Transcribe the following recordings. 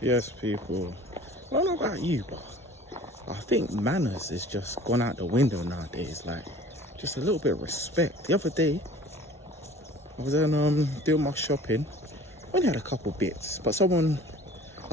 Yes, people. I don't know about you, but I think manners is just gone out the window nowadays. Like, just a little bit of respect. The other day, I was doing my shopping. I only had a couple bits, but I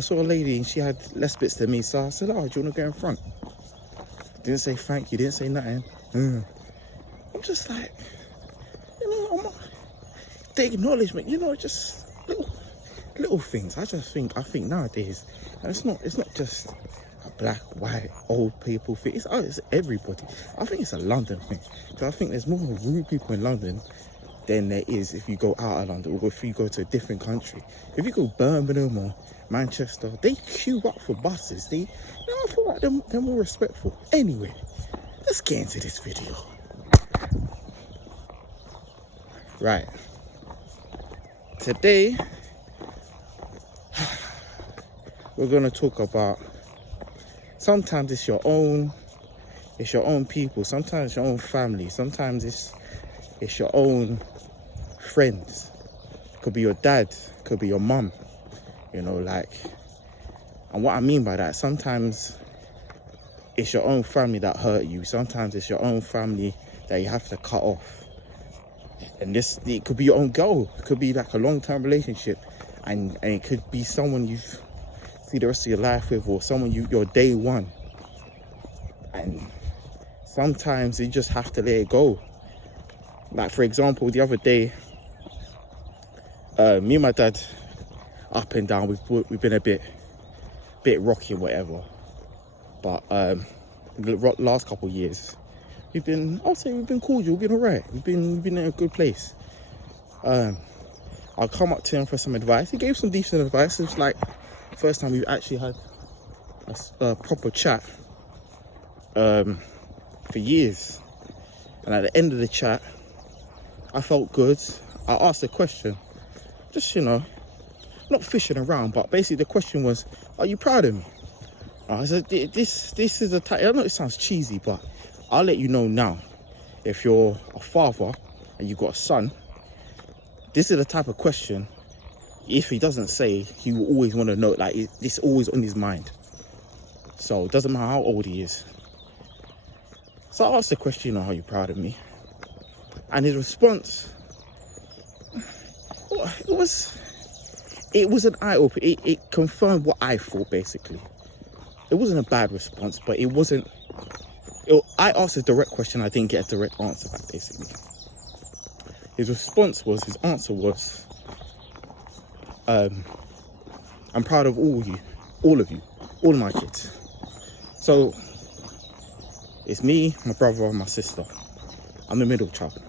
saw a lady and she had less bits than me, so I said, "Oh, do you want to go in front?" Didn't say thank you, didn't say nothing. I'm just like, the acknowledgement, just little things. I think nowadays, and it's not just a black, white, old people thing. It's everybody. I think it's a London thing. Because I think there's more rude people in London than there is if you go out of London or if you go to a different country. If you go Birmingham or Manchester, they queue up for buses. I feel like they're more respectful. Anyway, let's get into this video. Right. Today, we're gonna talk about sometimes it's your own people, sometimes it's your own family, sometimes it's your own friends. Could be your dad, could be your mum, and what I mean by that, sometimes it's your own family that hurt you, sometimes it's your own family that you have to cut off. And it could be your own goal, it could be like a long-term relationship, and it could be someone you see the rest of your life with, or someone you're day one. And sometimes you just have to let it go. Like, for example, the other day, me and my dad, up and down, we've been a bit rocky or whatever. But the last couple of years, we've been cordial, we've been alright, we've been in a good place. I'll come up to him for some advice. He gave some decent advice. It was like the first time we've actually had a proper chat for years. And at the end of the chat, I felt good. I asked a question, just not fishing around, but basically the question was, "Are you proud of me?" I said, "This is a type." I know it sounds cheesy, but I'll let you know now. If you're a father and you've got a son, this is the type of question, if he doesn't say, he will always want to know, like, it's always on his mind. So it doesn't matter how old he is. So I asked the question, "Are you proud of me?" And his response, it was an eye-opener. It confirmed what I thought, basically. It wasn't a bad response, but it wasn't. I asked a direct question, I didn't get a direct answer back, basically. His answer was, "I'm proud of all of you, all of my kids." So, it's me, my brother, and my sister. I'm the middle child.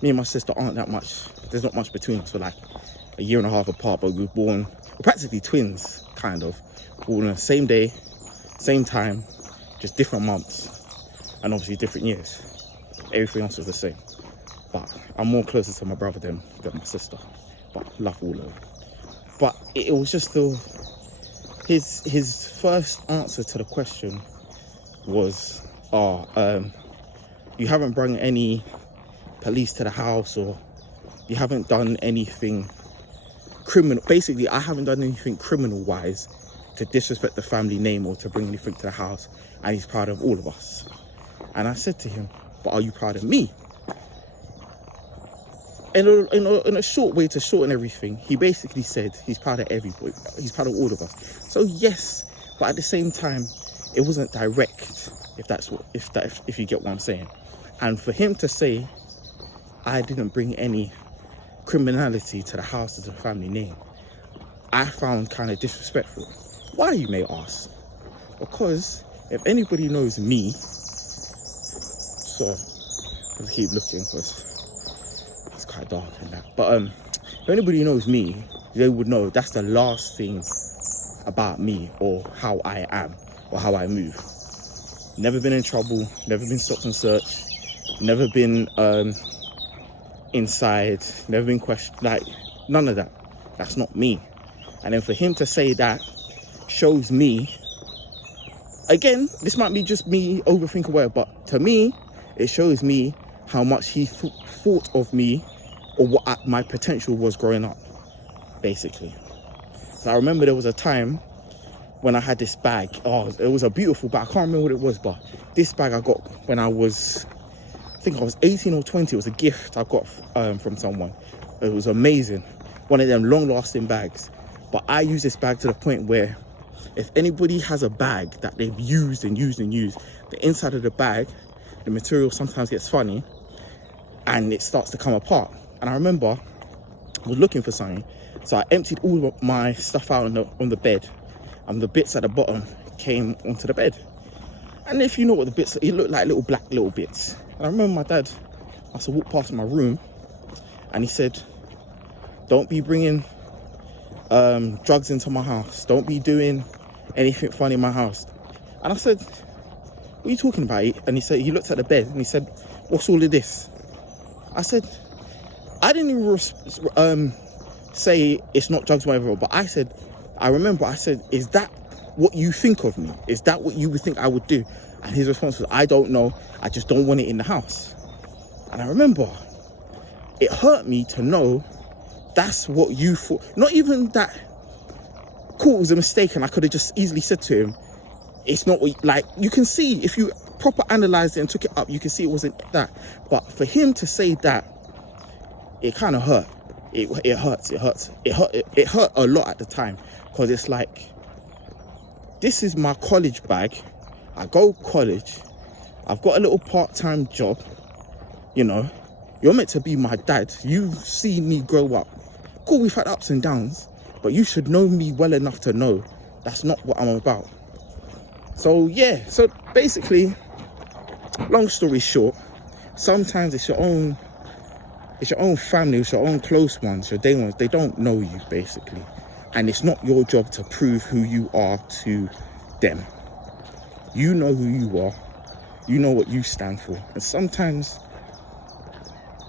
Me and my sister aren't that much, there's not much between us. We're like a year and a half apart, but we're practically twins, kind of. Born on the same day, same time, just different months, and obviously different years. Everything else was the same. But I'm more closer to my brother than my sister. But love all of them. But it was just his first answer to the question was, "You haven't brought any police to the house, or you haven't done anything criminal." Basically, I haven't done anything criminal-wise to disrespect the family name or to bring anything to the house, and he's proud of all of us. And I said to him, "But are you proud of me?" In a short way to shorten everything, he basically said he's proud of everybody. He's proud of all of us. So yes, but at the same time, it wasn't direct. If you get what I'm saying. And for him to say, "I didn't bring any criminality to the house as a family name," I found kind of disrespectful. Why, you may ask? Because if anybody knows me, so I'll keep looking because it's quite dark and that. But if anybody knows me, they would know that's the last thing about me, or how I am, or how I move. Never been in trouble, never been stopped and searched, never been inside, never been questioned, like none of that. That's not me. And then for him to say that shows me, again, this might be just me overthinking whatever, but to me, it shows me how much he thought of me, or what my potential was growing up, basically. So I remember there was a time when I had this bag. Oh, it was a beautiful bag. I can't remember what it was, but this bag I got when I think I was 18 or 20. It was a gift I got from someone. It was amazing. One of them long-lasting bags. But I use this bag to the point where if anybody has a bag that they've used and used and used, the inside of the bag, the material sometimes gets funny and it starts to come apart. And I remember I was looking for something, so I emptied all of my stuff out on the bed, and the bits at the bottom came onto the bed. And if you know what the bits, it looked like little black bits. And I remember my dad must have walked past my room, and he said, "Don't be bringing drugs into my house. Don't be doing anything funny in my house." And I said, "What are you talking about?" And he looked at the bed and he said, "What's all of this?" I said, I didn't even say it's not drugs, whatever, but I said, "Is that what you think of me? Is that what you would think I would do?" And his response was, "I don't know. I just don't want it in the house." And I remember it hurt me to know that's what you thought. Not even that, cool, it was a mistake, and I could have just easily said to him, "It's not what," like, you can see if you proper analysed it and took it up, you can see it wasn't that. But for him to say that, it kind of hurt. It hurts. It hurt a lot at the time, because it's like, this is my college bag. I go college. I've got a little part-time job. You know, you're meant to be my dad. You've seen me grow up. Cool, we've had ups and downs, but you should know me well enough to know that's not what I'm about. So yeah, so basically, long story short, sometimes it's your own family, it's your own close ones, your day ones. They don't know you, basically, and it's not your job to prove who you are to them. You know who you are. You know what you stand for, and sometimes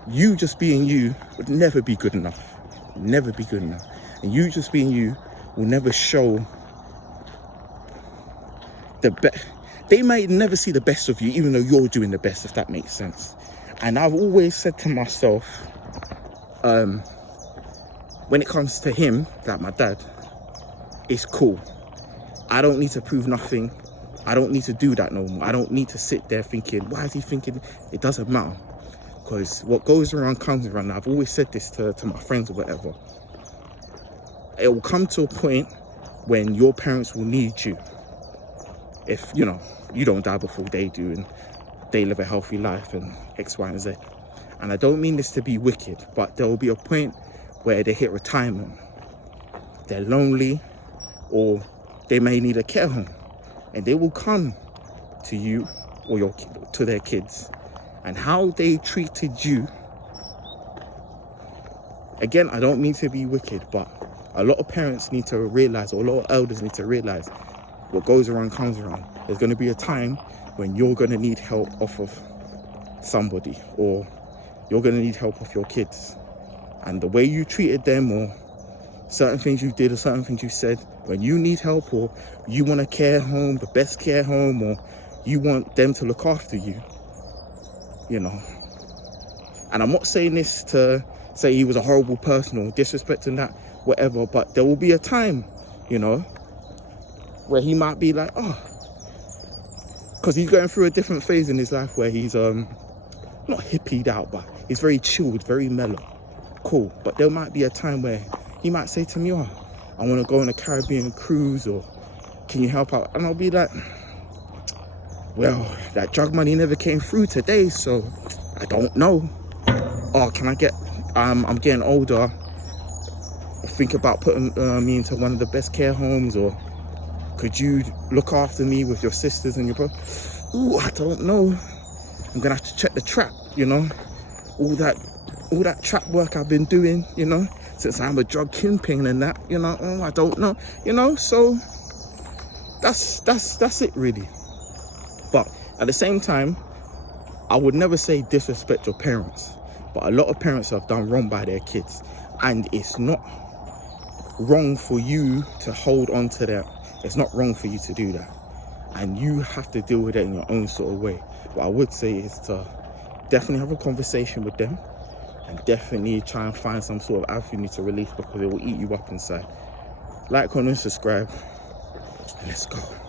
you just being you would never be good enough. Never be good enough. And you just being you will never show the best. They may never see the best of you, even though you're doing the best, if that makes sense. And I've always said to myself, when it comes to him, like my dad, it's cool. I don't need to prove nothing. I don't need to do that no more. I don't need to sit there thinking, why is he thinking? It doesn't matter. Because what goes around comes around. I've always said this to my friends or whatever. It will come to a point when your parents will need you. If, you know, you don't die before they do and they live a healthy life and X, Y, and Z. And I don't mean this to be wicked, but there will be a point where they hit retirement. They're lonely, or they may need a care home. And they will come to you or to their kids. And how they treated you, again, I don't mean to be wicked, but a lot of parents need to realise, or a lot of elders need to realise, what goes around comes around. There's going to be a time when you're going to need help off of somebody, or you're going to need help off your kids. And the way you treated them, or certain things you did, or certain things you said, when you need help, or you want a care home, the best care home, or you want them to look after you, you know. And I'm not saying this to say he was a horrible person or disrespecting that, whatever, but there will be a time, you know, where he might be like, oh, because he's going through a different phase in his life where he's not hippied out, but he's very chilled, very mellow. Cool. But there might be a time where he might say to me, oh, I want to go on a Caribbean cruise, or can you help out? And I'll be like, well, that drug money never came through today, so I don't know. Or can I get, I'm getting older, think about putting me into one of the best care homes, or could you look after me with your sisters and your brother? Ooh, I don't know. I'm gonna have to check the trap, you know. All that trap work I've been doing, you know, since I'm a drug kingpin and that, you know. Oh, I don't know, you know. So that's it really. But at the same time, I would never say disrespect your parents. But a lot of parents have done wrong by their kids, and it's not wrong for you to hold on to that. It's not wrong for you to do that, and you have to deal with it in your own sort of way. What I would say is to definitely have a conversation with them, and definitely try and find some sort of avenue to release, because it will eat you up inside. Like, comment, subscribe, and let's go.